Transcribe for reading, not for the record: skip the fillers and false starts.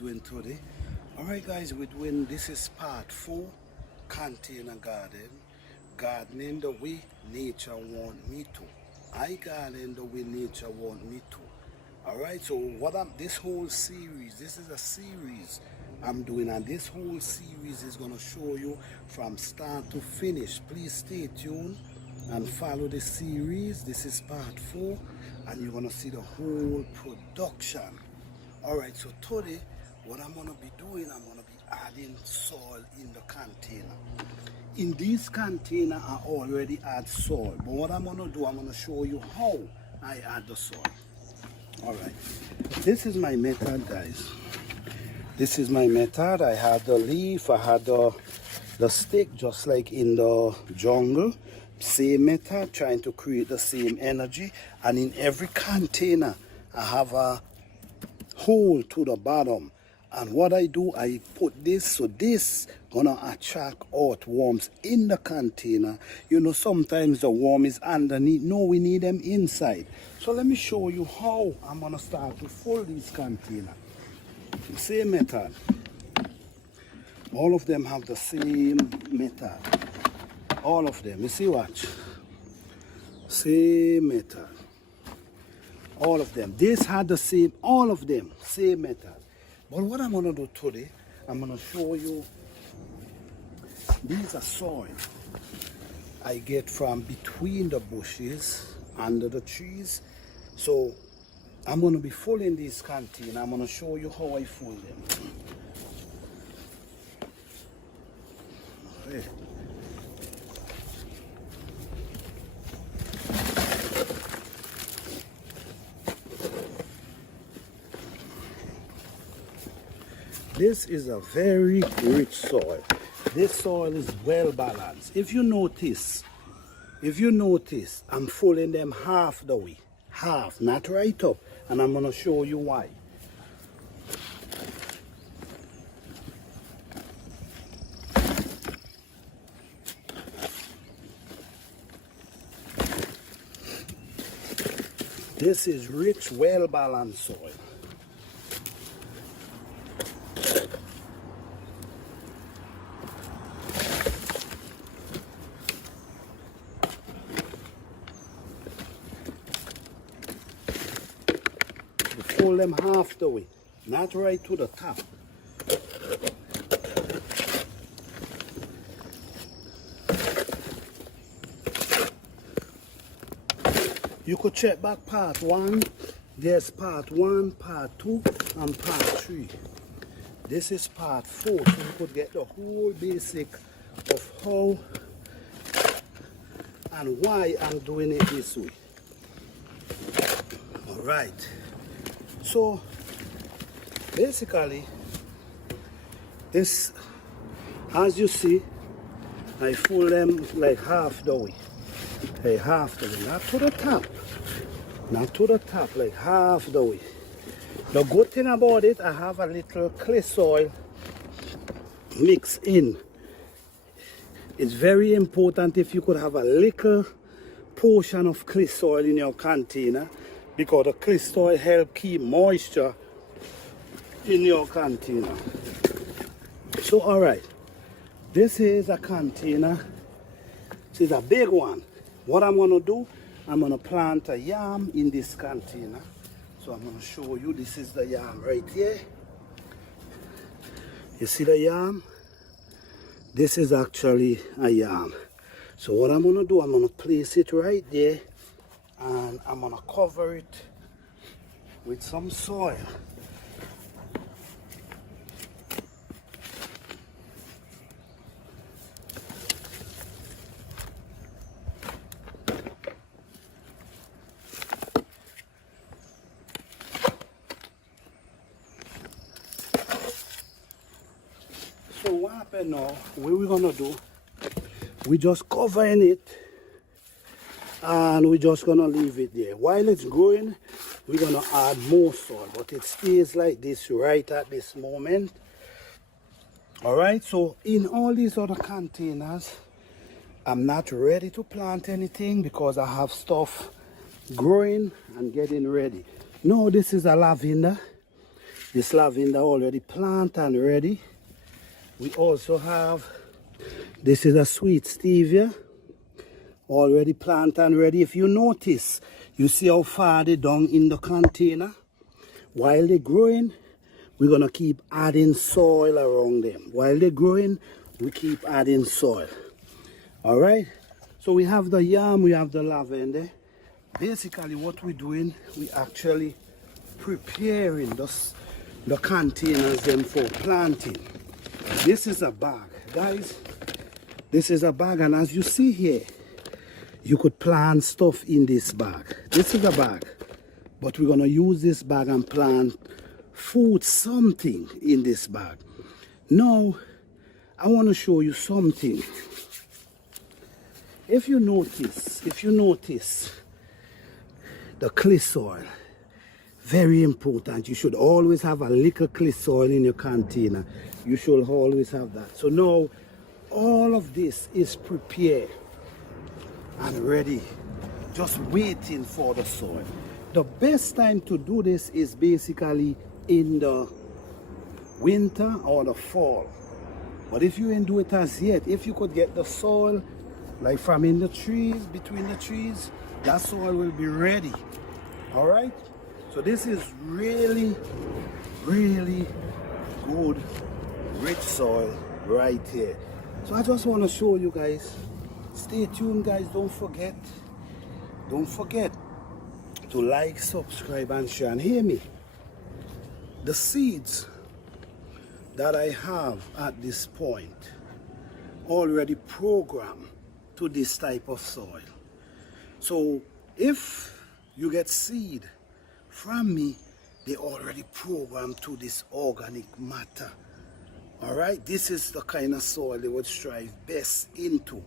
doing today. Alright guys, we're doing, this is part 4, container garden. Gardening the way nature want me to. I garden the way nature want me to. Alright, so this whole series, this is a series I'm doing, and this whole series is going to show you from start to finish. Please stay tuned and follow the series. This is part 4 and you're going to see the whole production. Alright, so today what I'm going to be doing, I'm going to be adding soil in the container. In this container I already add soil, but what I'm going to do, I'm going to show you how I add the soil. Alright, this is my method, guys. This is my method. I had the leaf, I had the stick, just like in the jungle. Same method, trying to create the same energy. And in every container I have a hole to the bottom, and what I do, I put this, so this gonna attract earthworms in the container. You know, sometimes the worm is underneath. No, we need them inside. So let me show you how I'm gonna start to fill this container. Same method. All of them have the same method. All of them. You see, watch. Same method. All of them. This had the same, all of them, same method. But what I'm going to do today, I'm going to show you, these are soil I get from between the bushes, under the trees. So I'm going to be filling this container. I'm going to show you how I fill them. Okay. This is a very rich soil. This soil is well balanced. If you notice, I'm filling them half the way. Half, not right up. And I'm going to show you why. This is rich, well balanced soil. Pull them half the way, not right to the top. You could check back part 1. There's part 1, part 2, and part 3. This is part 4, so you could get the whole basic of how and why I'm doing it this way. All right. So basically, this, as you see, I fill them like half the way. Half the way, not to the top. Not to the top, like half the way. The good thing about it, I have a little clay soil mixed in. It's very important if you could have a little portion of clay soil in your container, because the clay soil help keep moisture in your container. So alright, this is a container. This is a big one. What I'm going to do, I'm going to plant a yam in this container. So I'm going to show you, this is the yam right here. You see the yam? This is actually a yam. So what I'm going to do, I'm going to place it right there, and I'm going to cover it with some soil. So what happened now, what we're going to do, we just covering it, and we're just going to leave it there. While it's growing, we're going to add more soil, but it stays like this right at this moment. Alright, so in all these other containers, I'm not ready to plant anything because I have stuff growing and getting ready. No, this is a lavender. This lavender already planted and ready. We also have, this is a sweet stevia, already planted and ready. If you notice, you see how far they down in the container? While they're growing, we're going to keep adding soil around them. While they're growing, we keep adding soil. All right? So we have the yam, we have the lavender. Basically what we're doing, we actually preparing the containers them for planting. This is a bag, guys. This is a bag, and as you see here, you could plant stuff in this bag. This is a bag, but we're gonna use this bag and plant food, something in this bag. Now, I want to show you something. If you notice the clay soil, very important. You should always have a little clay soil in your container. You should always have that. So now, all of this is prepared and ready, just waiting for the soil. The best time to do this is basically in the winter or the fall. But if you ain't do it as yet, if you could get the soil like from in the trees, between the trees, that soil will be ready. All right? So this is really, really good, rich soil right here. So I just want to show you guys. Stay tuned, guys. Don't forget to like, subscribe, and share. And hear me. The seeds that I have at this point already programmed to this type of soil. So if you get seed from me, they already programmed to this organic matter. All right, this is the kind of soil they would strive best into.